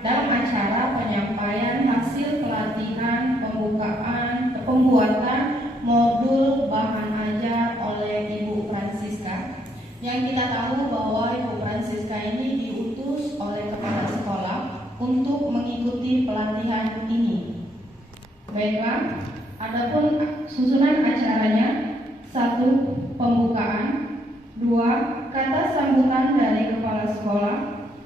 dalam acara penyampaian hasil pelatihan pembuatan modul bahan ajar oleh Ibu Francisca. Yang kita tahu bahwa Ibu Francisca ini diutus oleh kepala sekolah untuk mengikuti pelatihan ini. Baiklah, adapun susunan acaranya: 1. Pembukaan, 2. Kata sambutan dari kepala sekolah,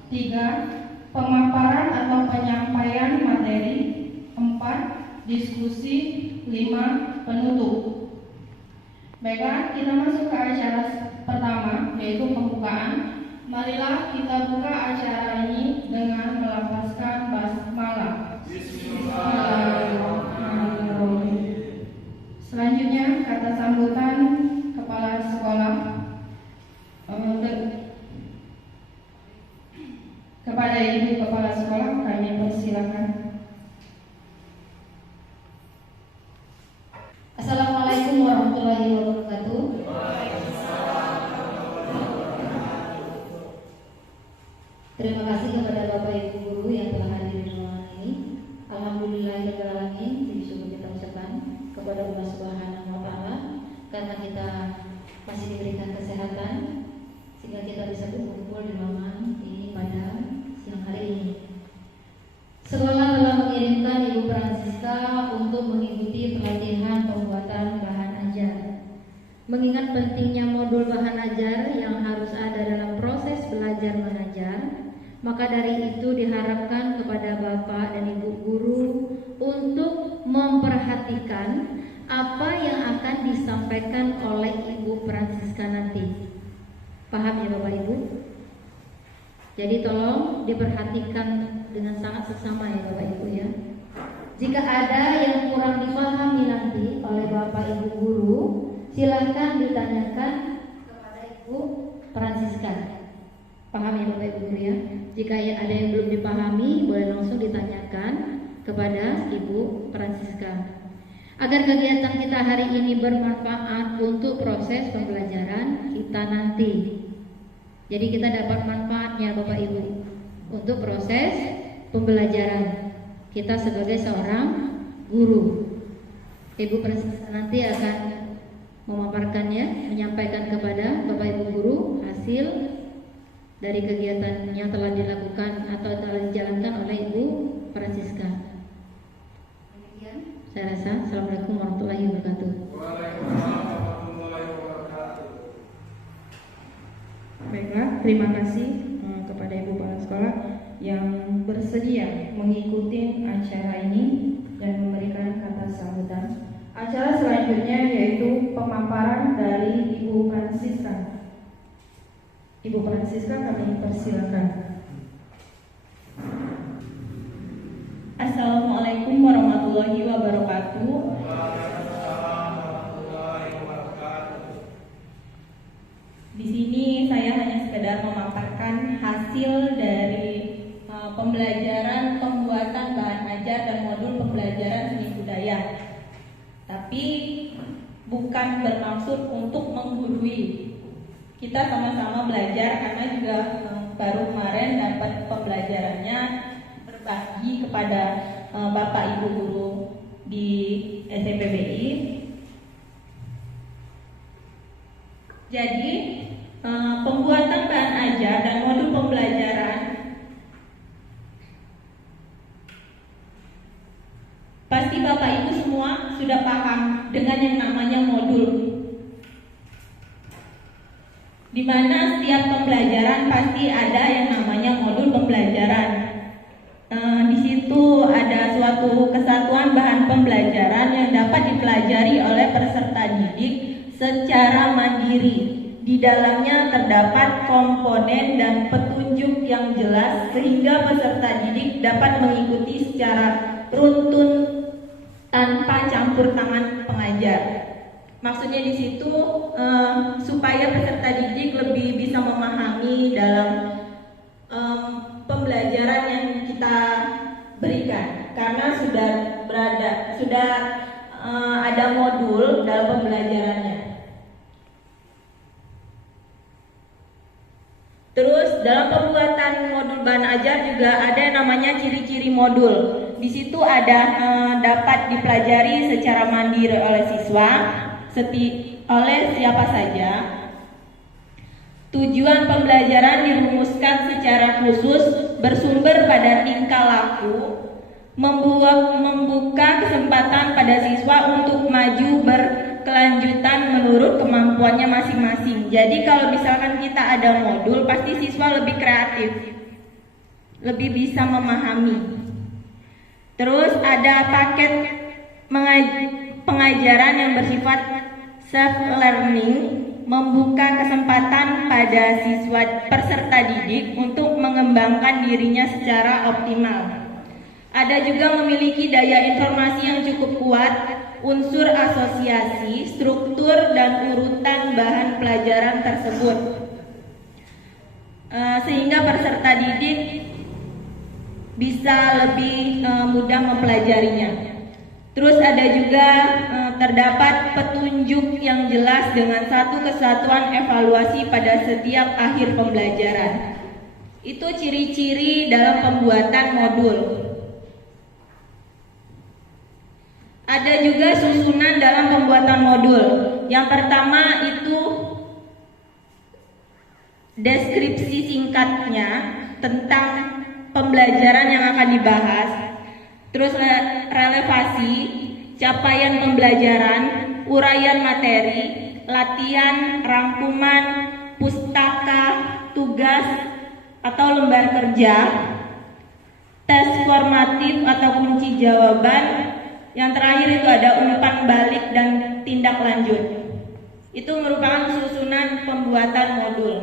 3. Pemaparan atau penyampaian materi, 4. Diskusi, 5. Penutup. Baiklah, kita masuk ke acara pertama, yaitu pembukaan. Marilah kita buka acara ini dengan melafazkan basmalah. Bismillahirrahmanirrahim. Selanjutnya kata sambutan kepala sekolah. Kepada Ibu Kepala Sekolah kami persilakan. Assalamualaikum warahmatullahi wabarakatuh. Terima kasih kepada Bapak Ibu Guru yang telah hadir di ruangan ini. Alhamdulillahirobbilalamin. Puji syukur kita ucapkan kepada Allah Subhanahu wa Ta'ala karena kita masih diberikan kesehatan sehingga kita bisa berkumpul di ruangan ini pada siang hari ini. Sekolah telah mengirimkan Ibu Francisca untuk mengikuti pelatihan pembuatan bahan ajar. Mengingat pentingnya modul bahan ajar yang harus ada dalam proses belajar mengajar, maka dari itu diharapkan kepada Bapak dan Ibu Guru untuk memperhatikan apa yang akan disampaikan oleh Ibu Francisca nanti. Paham ya Bapak Ibu? Jadi tolong diperhatikan dengan sangat seksama ya Bapak Ibu ya. Jika ada yang kurang dipahami nanti oleh Bapak Ibu Guru, silakan ditanyakan kepada Ibu Francisca. Paham ya Bapak Ibu Guru ya? Jika ada yang belum dipahami, boleh langsung ditanyakan kepada Ibu Francisca. Agar kegiatan kita hari ini bermanfaat untuk proses pembelajaran kita nanti. Jadi kita dapat manfaatnya Bapak Ibu untuk proses pembelajaran kita sebagai seorang guru. Ibu Francisca nanti akan memaparkannya, menyampaikan kepada Bapak Ibu Guru hasil dari kegiatan yang telah dilakukan atau telah dijalankan oleh Ibu Francisca. Demikian saya rasa. Assalamualaikum warahmatullahi wabarakatuh. Waalaikumsalam warahmatullahi wabarakatuh. Baiklah, terima kasih kepada Ibu Kepala Sekolah yang bersedia mengikuti acara ini dan memberikan kata sambutan. Acara selanjutnya yaitu pemaparan dari Ibu Francisca. Ibu Francisca kami persilakan. Assalamualaikum warahmatullahi wabarakatuh. Di sini saya hanya sekedar memaparkan hasil dari pembelajaran pembuatan bahan ajar dan modul pembelajaran seni budaya. Tapi bukan bermaksud untuk menggurui. Kita sama-sama belajar karena juga baru kemarin dapat pembelajarannya berbagi kepada Bapak Ibu Guru di SMPBI. Jadi pembuatan bahan ajar dan modul pembelajaran pasti Bapak Ibu semua sudah paham dengan yang namanya modul, di mana setiap pembelajaran pasti ada yang namanya modul pembelajaran. Di situ ada suatu kesatuan bahan pembelajaran yang dapat dipelajari oleh peserta didik secara mandiri. Di dalamnya terdapat komponen dan petunjuk yang jelas sehingga peserta didik dapat mengikuti secara runtun tanpa campur tangan pengajar. Maksudnya di situ supaya peserta didik lebih bisa memahami dalam pembelajaran yang kita berikan, karena sudah ada modul dalam pembelajarannya. Terus dalam pembuatan modul bahan ajar juga ada yang namanya ciri-ciri modul. Di situ ada dapat dipelajari secara mandiri oleh siswa, oleh siapa saja. Tujuan pembelajaran dirumuskan secara khusus bersumber pada tingkah laku, membuka kesempatan pada siswa untuk maju berkelanjutan menurut kemampuannya masing-masing. Jadi kalau misalkan kita ada modul, pasti siswa lebih kreatif, lebih bisa memahami. Terus ada paket pengajaran yang bersifat self-learning, membuka kesempatan pada siswa peserta didik untuk mengembangkan dirinya secara optimal. Ada juga memiliki daya informasi yang cukup kuat, unsur asosiasi, struktur, dan urutan bahan pelajaran tersebut, sehingga peserta didik bisa lebih mudah mempelajarinya. Terus ada juga terdapat petunjuk yang jelas dengan satu kesatuan evaluasi pada setiap akhir pembelajaran. Itu ciri-ciri dalam pembuatan modul. Ada juga susunan dalam pembuatan modul. Yang pertama itu deskripsi singkatnya tentang pembelajaran yang akan dibahas. Terus relevasi, capaian pembelajaran, uraian materi, latihan, rangkuman, pustaka, tugas atau lembar kerja, tes formatif atau kunci jawaban, yang terakhir itu ada umpan balik dan tindak lanjut. Itu merupakan susunan pembuatan modul.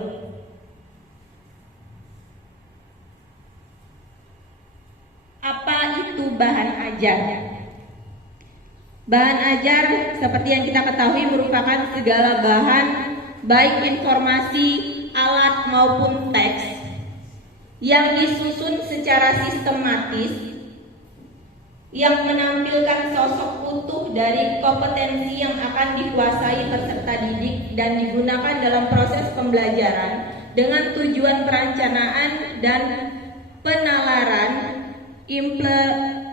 Apa itu bahan ajar? Bahan ajar seperti yang kita ketahui merupakan segala bahan, baik informasi, alat maupun teks, yang disusun secara sistematis, yang menampilkan sosok utuh dari kompetensi yang akan dikuasai peserta didik dan digunakan dalam proses pembelajaran dengan tujuan perencanaan dan penalaran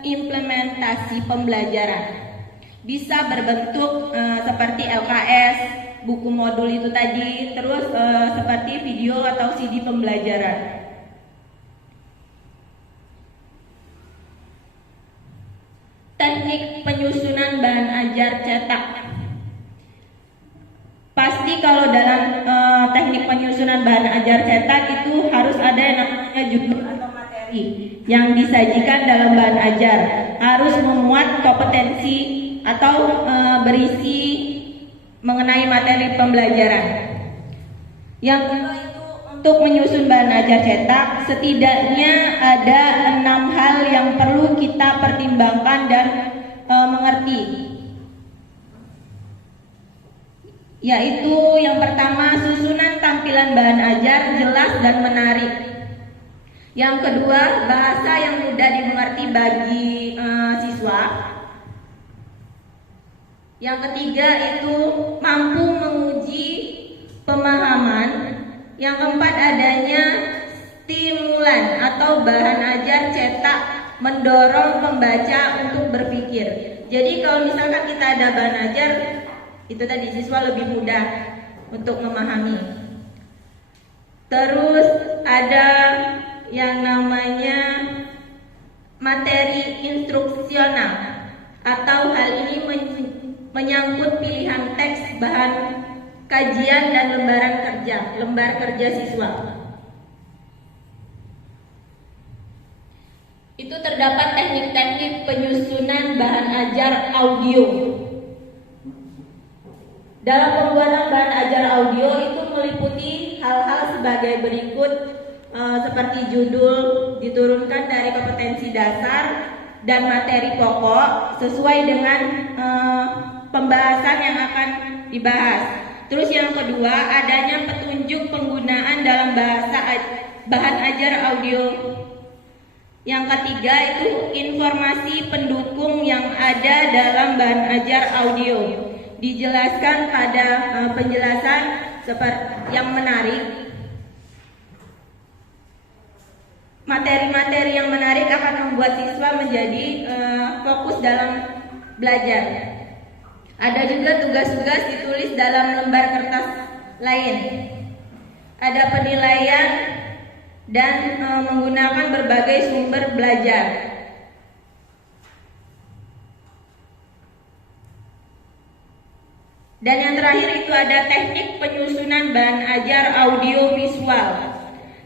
implementasi pembelajaran. Bisa berbentuk seperti LKS, buku modul itu tadi, terus seperti video atau CD pembelajaran. Teknik penyusunan bahan ajar cetak. Pasti kalau dalam teknik penyusunan bahan ajar cetak itu harus ada yang namanya judul atau materi yang disajikan dalam bahan ajar, harus memuat kompetensi atau berisi mengenai materi pembelajaran. Yang kedua itu untuk menyusun bahan ajar cetak, setidaknya ada 6 hal yang perlu kita pertimbangkan dan mengerti. Yaitu yang pertama, susunan tampilan bahan ajar jelas dan menarik. Yang kedua, bahasa yang mudah dimengerti bagi siswa. Yang ketiga itu mampu menguji pemahaman. Yang keempat, adanya stimulan atau bahan ajar cetak mendorong pembaca untuk berpikir. Jadi kalau misalkan kita ada bahan ajar, itu tadi siswa lebih mudah untuk memahami. Terus ada yang namanya materi instruksional, atau hal ini menyangkut pilihan teks, bahan kajian dan lembar kerja siswa. Itu terdapat teknik-teknik penyusunan bahan ajar audio. Dalam pembuatan bahan ajar audio itu meliputi hal-hal sebagai berikut, seperti judul diturunkan dari kompetensi dasar dan materi pokok sesuai dengan pembahasan yang akan dibahas. Terus yang kedua, adanya petunjuk penggunaan dalam bahan ajar audio. Yang ketiga itu informasi pendukung yang ada dalam bahan ajar audio. Dijelaskan pada penjelasan seperti yang menarik. materi-materi yang menarik akan membuat siswa menjadi fokus dalam belajar. Ada juga tugas-tugas ditulis dalam lembar kertas lain. Ada penilaian dan menggunakan berbagai sumber belajar. Dan yang terakhir itu ada teknik penyusunan bahan ajar audiovisual.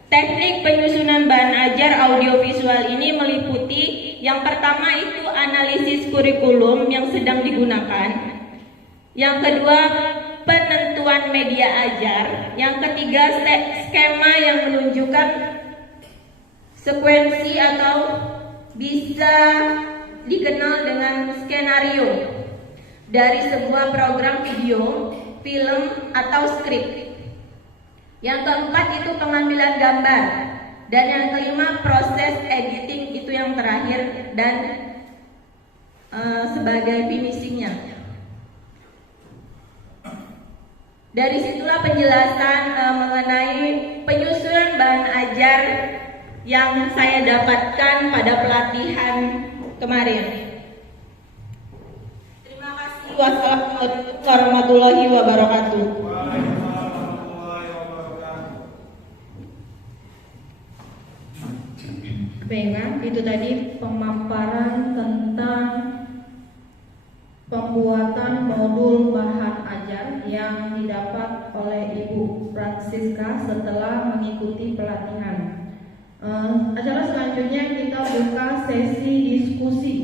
Teknik penyusunan bahan ajar audiovisual ini meliputi yang pertama itu analisis kurikulum yang sedang digunakan. Yang kedua, penentuan media ajar. Yang ketiga, skema yang menunjukkan sekuensi atau bisa dikenal dengan skenario dari sebuah program video, film, atau skrip. Yang keempat itu pengambilan gambar. Dan yang kelima proses editing itu yang terakhir dan sebagai finishingnya. Dari situlah penjelasan mengenai penyusunan bahan ajar yang saya dapatkan pada pelatihan kemarin. Terima kasih. Wassalamualaikum warahmatullahi wabarakatuh. Baiklah, itu tadi pemaparan tentang pembuatan modul bahan ajar yang didapat oleh Ibu Francisca setelah mengikuti pelatihan. Acara selanjutnya kita buka sesi diskusi.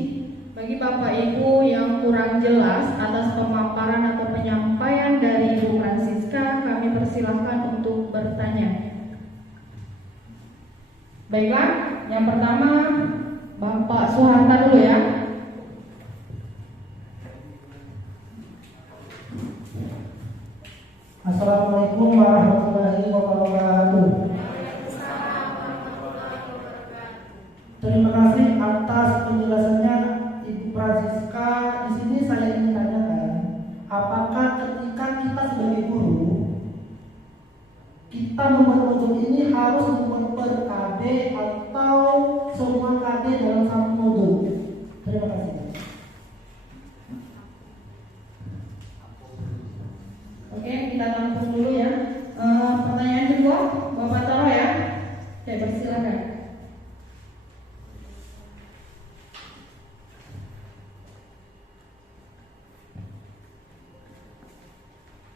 Bagi Bapak Ibu yang kurang jelas atas pemaparan atau penyampaian dari Ibu Francisca, kami persilahkan untuk bertanya. Baiklah, yang pertama Bapak Suharta dulu ya. Assalamualaikum warahmatullahi wabarakatuh. Terima kasih atas penjelasannya Ibu Francisca. Di sini saya ingin tanyakan, apakah ketika kita sebagai guru, kita membuat modul ini harus membuat per KD atau semua KD dalam satu modul? Terima kasih. Oke, kita tampung dulu ya. Pertanyaan kedua, Bapak Toro ya. Oke, persilakan.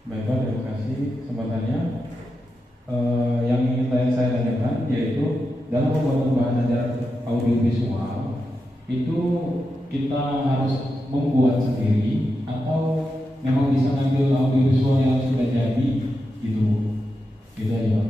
Baiklah, terima kasih kesempatannya. Yang ingin saya tanyakan yaitu dalam pembuatan bahan ajar audiovisual itu kita harus membuat sendiri atau memang bisa ngambil audiovisual yang sudah jadi gitu aja.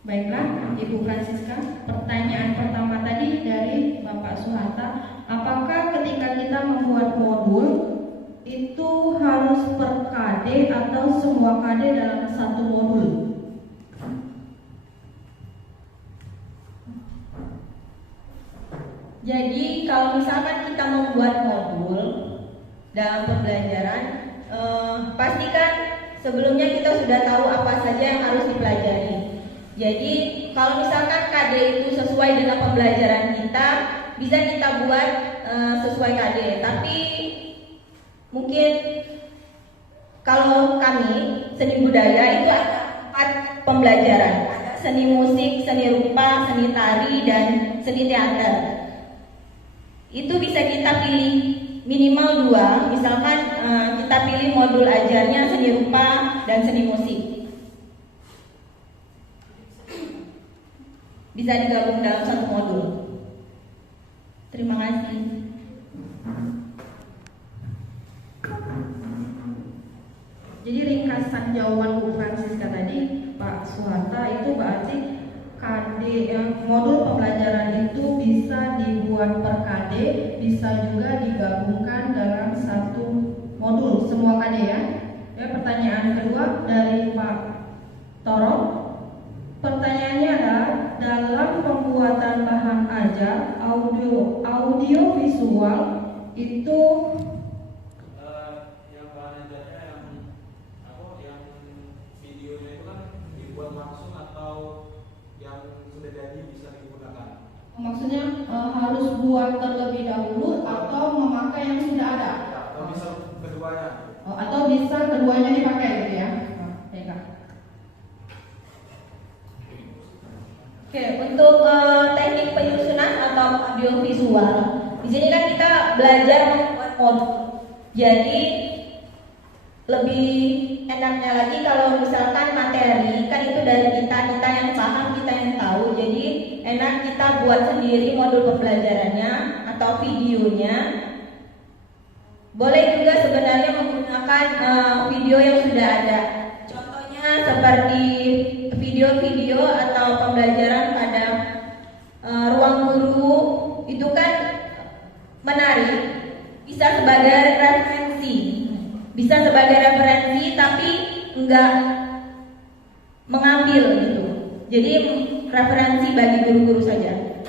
Baiklah, Ibu Francisca, pertanyaan pertama tadi dari Bapak Suharta, apakah ketika kita membuat modul itu harus per KD atau semua KD dalam satu modul? Jadi kalau misalkan kita membuat modul dalam pembelajaran, pastikan sebelumnya kita sudah tahu apa saja yang harus dipelajari. Jadi kalau misalkan KD itu sesuai dengan pembelajaran kita, bisa kita buat sesuai KD. Tapi mungkin kalau kami seni budaya itu ada 4 pembelajaran. Ada seni musik, seni rupa, seni tari, dan seni teater. Itu bisa kita pilih minimal 2. Misalkan kita pilih modul ajarnya seni rupa dan seni musik. Bisa digabung dalam satu modul. Terima kasih. Jadi ringkasan jawaban Bu Francisca tadi, Pak Suharta, itu berarti KD modul pembelajaran itu bisa dibuat per KD, bisa juga digabungkan dalam satu modul, semua KD ya. Pertanyaan kedua dari Pak Toro. Pertanyaannya adalah dalam pembuatan bahan ajar audio audio visual itu yang bahan ajarnya yang videonya itu kan dibuat langsung atau yang sudah jadi bisa digunakan? maksudnya harus buat terlebih dahulu atau memakai yang sudah ada. Atau bisa keduanya? Atau bisa keduanya dipakai gitu ya. Ya Kak. Oke, untuk teknik penyusunan atau audiovisual, di sini kan kita belajar membuat modul. Jadi lebih enaknya lagi kalau misalkan materi kan itu dari kita yang paham, kita yang tahu. Jadi enak kita buat sendiri modul pembelajarannya atau videonya. Boleh juga sebenarnya menggunakan video yang sudah ada. Contohnya seperti video-video atau pembelajaran pada ruang guru itu kan menarik, bisa sebagai referensi, tapi enggak mengambil gitu. Jadi referensi bagi guru-guru saja.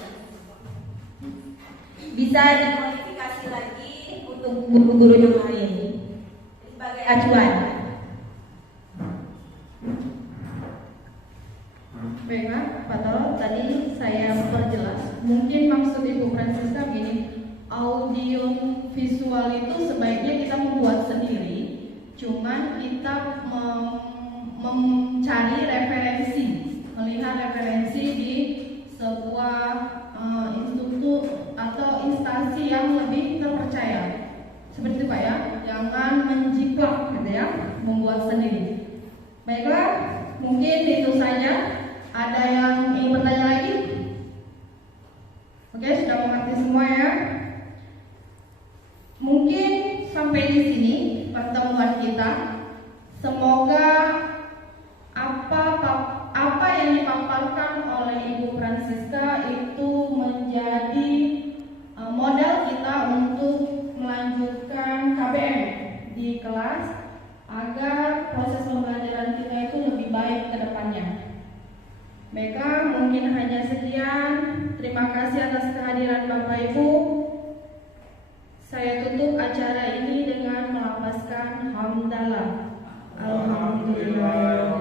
Bisa dimodifikasi lagi untuk guru-guru yang lain sebagai acuan. Baiklah, Pak Toro, tadi saya perjelas. Mungkin maksud Ibu Francisca begini, audio visual itu sebaiknya kita membuat sendiri, cuman kita mencari referensi, melihat referensi di sebuah institut atau instansi yang lebih terpercaya. Seperti itu Pak ya, jangan menjiplak gitu ya, membuat sendiri. Baiklah, mungkin itu saja. Ada yang ingin bertanya lagi? Oke, sudah mengerti semua ya. Mungkin sampai di sini pertemuan kita. Semoga apa yang dipaparkan oleh Ibu Francisca itu menjadi modal kita untuk melanjutkan KBM di kelas agar proses pembelajaran kita itu lebih baik ke depannya. Baiklah, mungkin hanya sekian. Terima kasih atas kehadiran Bapak Ibu. Saya tutup acara ini dengan melafazkan hamdalah. Alhamdulillah.